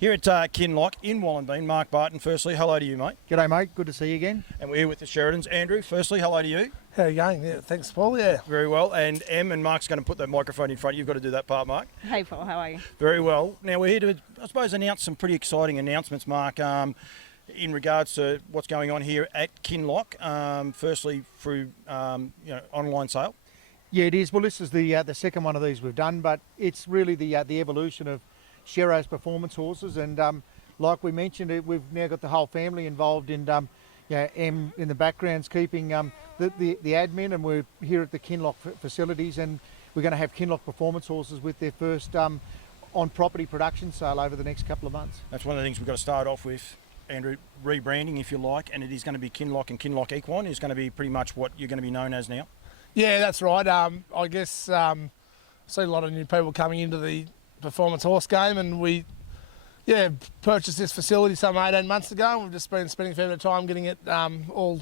Here at Kinloch in Wallenbean, Mark Barton, firstly, hello to you, mate. G'day, mate. Good to see you again. And we're here with the Sheridans. Andrew, firstly, hello to you. How are you going? Yeah, thanks, Paul. Yeah. Very well. And Em and Mark's going to put that microphone in front. You've got to do that part, Mark. Hey, Paul, how are you? Very well. Now, we're here to, I suppose, announce some pretty exciting announcements, Mark, in regards to what's going on here at Kinloch. Firstly, through online sale. Yeah, it is. Well, this is the second one of these we've done, but it's really the evolution of Shero's performance horses, and like we mentioned, we've now got the whole family involved in. Em in the background's keeping the admin, and we're here at the Kinloch facilities, and we're going to have Kinloch performance horses with their first on-property production sale over the next couple of months. That's one of the things we've got to start off with, Andrew, rebranding, if you like, and it is going to be Kinloch and Kinloch Equine is going to be pretty much what you're going to be known as now. Yeah, that's right. I guess I see a lot of new people coming into the performance horse game, and we purchased this facility some 18 months ago, and we've just been spending a fair bit of time getting it all,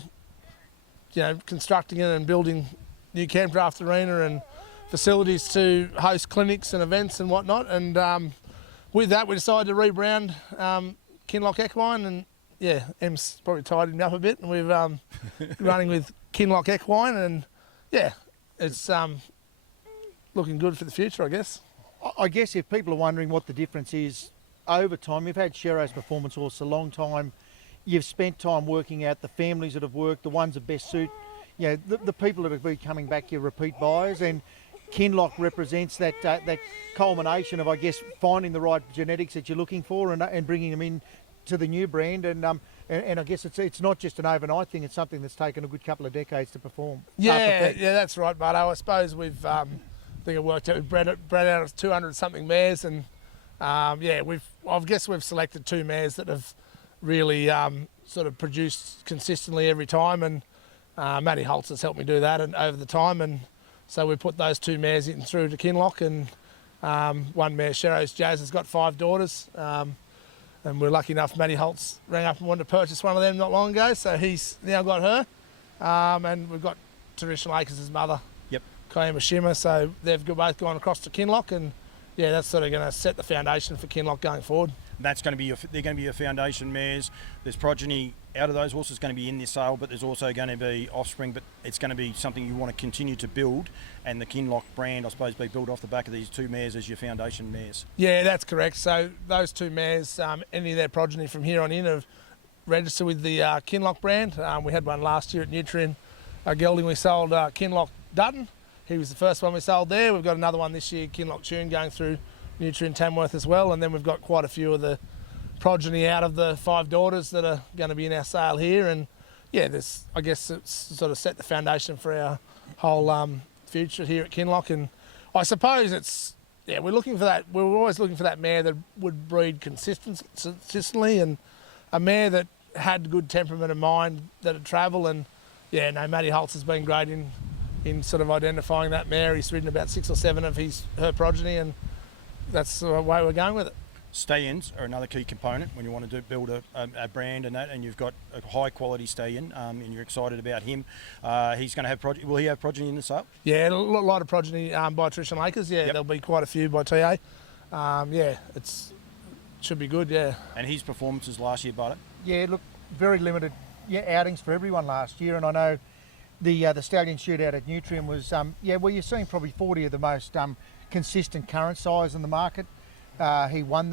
constructing it and building new camp draft arena and facilities to host clinics and events and whatnot. And with that, we decided to rebrand Kinloch Equine, and Em's probably tidied me up a bit, and we've running with Kinloch Equine, and it's looking good for the future, I guess. I guess if people are wondering what the difference is over time, you've had Shero's performance horse a long time. You've spent time working out the families that have worked, the ones that best suit, the people that have been coming back, your repeat buyers, and Kinloch represents that culmination of, I guess, finding the right genetics that you're looking for and bringing them in to the new brand. And I guess it's not just an overnight thing. It's something that's taken a good couple of decades to perform. Yeah, that's right, Bardo. I suppose we've, I think it worked out. We've bred out of 200 something mares, and I guess we've selected two mares that have really sort of produced consistently every time, and Matty Holtz has helped me do that over the time, and so we put those two mares in through to Kinloch, and one mare, Shero's Jazz, has got 5 daughters, and we're lucky enough, Matty Holtz rang up and wanted to purchase one of them not long ago, so he's now got her, and we've got Traditional Acres' mother, Koyama Shimmer, so they've both gone across to Kinloch, and that's sort of going to set the foundation for Kinloch going forward. That's going to be they're going to be your foundation mares. There's progeny out of those horses going to be in this sale, but there's also going to be offspring, but it's going to be something you want to continue to build, and the Kinloch brand, I suppose, be built off the back of these two mares as your foundation mares. Yeah, that's correct. So those two mares, any of their progeny from here on in have registered with the Kinloch brand. We had one last year at Nutrien gelding. We sold Kinloch Dutton. He was the first one we sold there. We've got another one this year, Kinloch Tune, going through Nutrien Tamworth as well, and then we've got quite a few of the progeny out of the 5 daughters that are going to be in our sale here, and I guess it's sort of set the foundation for our whole future here at Kinloch. And I suppose we're looking for that. We're always looking for that mare that would breed consistently, and a mare that had good temperament of mind, that would travel. And Matty Holtz has been great in sort of identifying that mare. He's ridden about 6 or 7 of her progeny, and that's the way we're going with it. Stallions are another key component when you want to build a brand and that, and you've got a high quality stallion, and you're excited about him. He's going to have will he have progeny in the sale? Yeah, a lot of progeny by Traditional Acres. There'll be quite a few by TA. It should be good. And his performances last year, Bardo? Yeah, look, very limited outings for everyone last year, and I know the stallion shootout at Nutrien was you're seeing probably 40 of the most consistent current size in the market. He won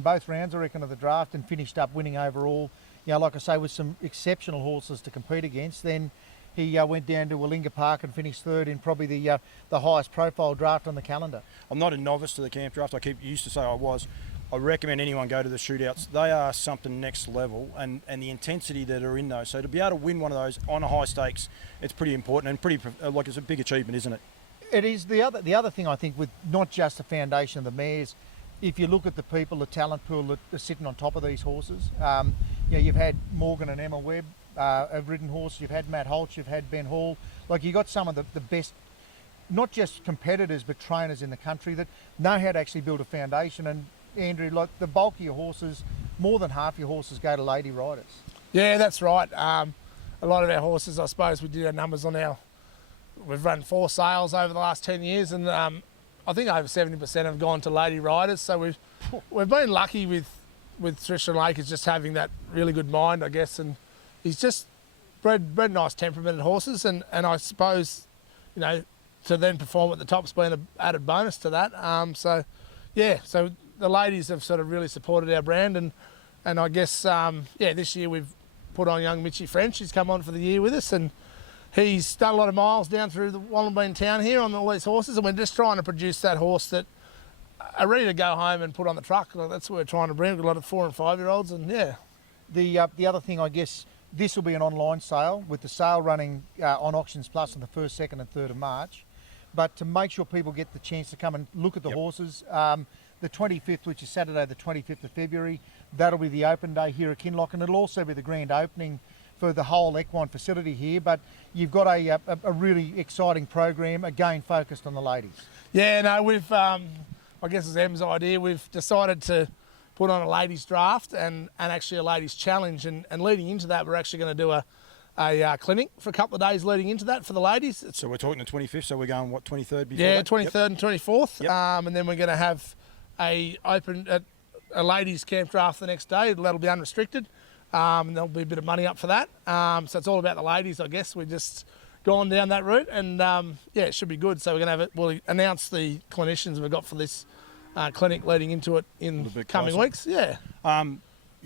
both rounds, I reckon, of the draft, and finished up winning overall. Like I say, with some exceptional horses to compete against. Then he went down to Willinga Park and finished 3rd in probably the highest profile draft on the calendar. I'm not a novice to the camp draft. Used to say I was. I recommend anyone go to the shootouts. They are something next level, and the intensity that are in those. So to be able to win one of those on a high stakes, it's pretty important and it's a big achievement, isn't it? It is. The other thing, I think, with not just the foundation of the mares, if you look at the people, the talent pool that are sitting on top of these horses, you've had Morgan and Emma Webb have ridden horses. You've had Matt Holtz. You've had Ben Hall. Like, you got some of the best, not just competitors but trainers in the country that know how to actually build a foundation. And Andrew, like, the bulk of your horses, more than half your horses go to lady riders. Yeah, that's right. A lot of our horses, I suppose, we did our numbers on we've run 4 sales over the last 10 years, and I think over 70% have gone to lady riders. So we've been lucky with Tristan Lake is just having that really good mind, I guess, and he's just bred nice temperamented horses, and I suppose, you know, to then perform at the top's been an added bonus to that. So the ladies have sort of really supported our brand, and I guess this year we've put on young Mitchy French. He's come on for the year with us, and he's done a lot of miles down through the Wollongong town here on all these horses, and we're just trying to produce that horse that are ready to go home and put on the truck. That's what we're trying to bring. We've got a lot of 4 and 5 year olds, and The other thing, I guess, this will be an online sale with the sale running on Auctions Plus on the 1st, 2nd and 3rd of March. But to make sure people get the chance to come and look at the horses, the 25th, which is Saturday the 25th of February, that'll be the open day here at Kinloch, and it'll also be the grand opening for the whole equine facility here. But you've got a really exciting program, again focused on the ladies. Yeah, no, we've, I guess it's Em's idea, we've decided to put on a ladies draft and actually a ladies challenge, and leading into that we're actually going to do a clinic for a couple of days leading into that for the ladies. So we're talking the 25th, so we're going, what, 23rd before Yeah, that? 23rd and 24th, Yep. And then we're going to have a ladies camp draft the next day. That'll be unrestricted, and there'll be a bit of money up for that. So it's all about the ladies, I guess. We're just gone down that route, and it should be good. So we're going to have it. We'll announce the clinicians we've got for this clinic leading into it in coming weeks. Yeah.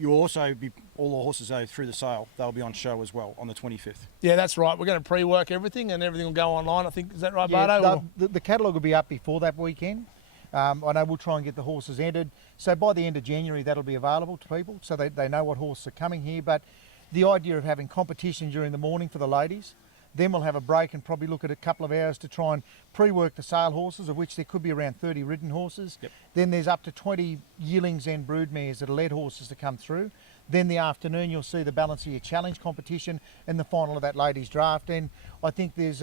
You'll also be, all the horses through the sale, they'll be on show as well on the 25th. Yeah, that's right. We're going to pre-work everything, and everything will go online. I think, is that right, Bardo? The catalogue will be up before that weekend. I know we'll try and get the horses entered. So by the end of January, that'll be available to people, so they know what horses are coming here. But the idea of having competition during the morning for the ladies, then we'll have a break and probably look at a couple of hours to try and pre-work the sale horses, of which there could be around 30 ridden horses. Yep. Then there's up to 20 yearlings and broodmares that are led horses to come through. Then the afternoon you'll see the balance of your challenge competition and the final of that ladies draft. And I think there's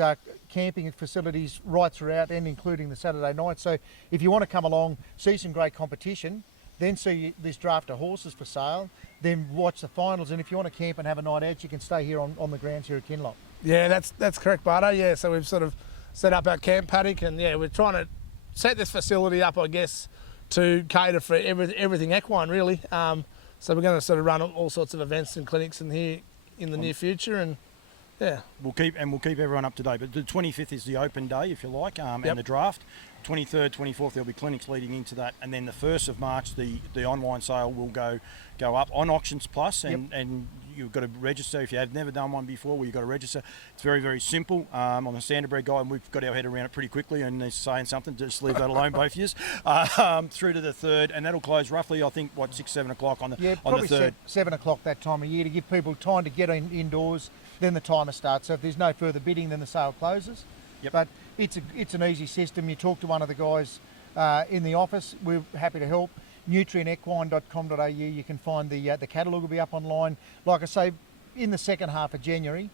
camping facilities right throughout, and including the Saturday night. So if you want to come along, see some great competition, then see this draft of horses for sale, then watch the finals. And if you want to camp and have a night out, you can stay here on the grounds here at Kinloch. Yeah, that's correct, Bardo. Yeah, so we've sort of set up our camp paddock, and we're trying to set this facility up, I guess, to cater for everything equine, really. So we're going to sort of run all sorts of events and clinics in here in the near future, and we'll keep everyone up to date. But the 25th is the open day, if you like, and the draft. 23rd, 24th, there'll be clinics leading into that, and then the 1st of March, the online sale will go up on Auctions Plus, and you've got to register. If you have never done one before, well, you've got to register. It's very, very simple. I'm a standardbred guy, and we've got our head around it pretty quickly, and they're saying something, just leave that alone, both of you. Through to the 3rd, and that'll close roughly, I think, 6, 7 o'clock on the 3rd. 7 o'clock that time of year, to give people time to get indoors, then the timer starts. So if there's no further bidding, then the sale closes. Yep. But it's an easy system. You talk to one of the guys in the office. We're happy to help. nutrienequine.com.au. You can find the catalogue will be up online. Like I say, in the second half of January,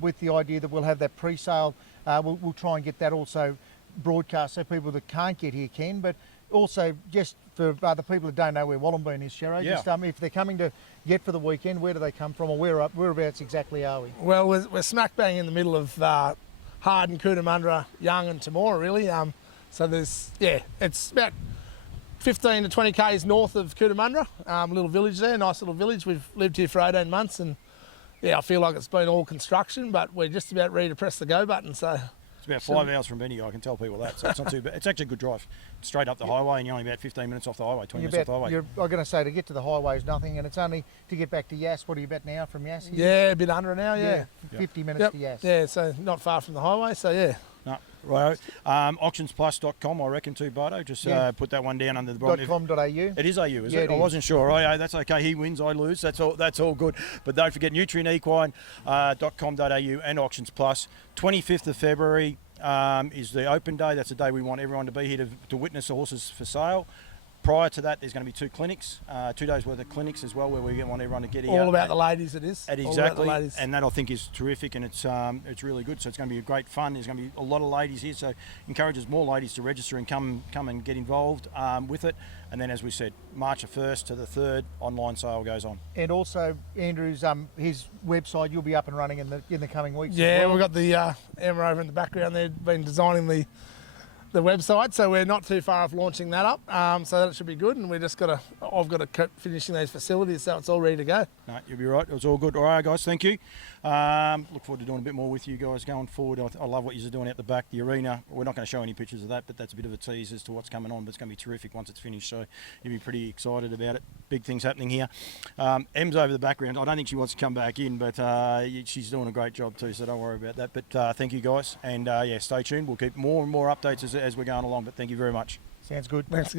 with the idea that we'll have that pre-sale. We'll try and get that also broadcast so people that can't get here can. But also just for the people that don't know where Wollongong is, Shero, just if they're coming to get for the weekend, where do they come from, or whereabouts exactly are we? Well, we're smack bang in the middle of Harden, Cootamundra, Young and Temora, really. So it's about 15 to 20 k's north of Cootamundra, a little village there, nice little village. We've lived here for 18 months, and I feel like it's been all construction, but we're just about ready to press the go button. So it's about 5 hours from Bendigo, I can tell people that, so it's not too bad. It's actually a good drive, straight up the highway, and you're only about 15 minutes off the highway, 20 minutes off the highway. I'm going to say, to get to the highway is nothing, and it's only to get back to Yass. What are you about now from Yass? Yeah, a bit under an hour, yeah. 50 minutes to Yass. Yeah, so not far from the highway, so yeah. No, right. Auctionsplus.com, I reckon, too, Bardo. Just put that one down under the bottom. .com.au. It is AU, is it? I wasn't sure. Oh, that's okay. He wins, I lose. That's all good. But don't forget, nutrienequine.com.au and Auctions Plus. 25th of February is the open day. That's the day we want everyone to be here to witness the horses for sale. Prior to that, there's going to be 2 clinics, 2 days worth of clinics as well, where we want everyone to get here. All about the ladies, it is. Exactly, and that I think is terrific, and it's really good. So it's going to be a great fun. There's going to be a lot of ladies here, so encourages more ladies to register and come and get involved with it. And then, as we said, March the 1st to the 3rd, online sale goes on. And also, Andrew's his website, you'll be up and running in the coming weeks. Yeah, we've got the Emma over in the background there, been designing the the website, so we're not too far off launching that up. So that should be good, and we just I've got to keep finishing those facilities, so it's all ready to go. No, you'll be right. It was all good. All right, guys, thank you. Look forward to doing a bit more with you guys going forward. I love what you're doing out the back, the arena. We're not going to show any pictures of that, but that's a bit of a tease as to what's coming on, but it's going to be terrific once it's finished, so you'll be pretty excited about it. Big things happening here. Em's over the background. I don't think she wants to come back in, but she's doing a great job too, so don't worry about that. But thank you, guys, and yeah, stay tuned. We'll keep more and more updates as we're going along, but thank you very much. Sounds good. Thanks.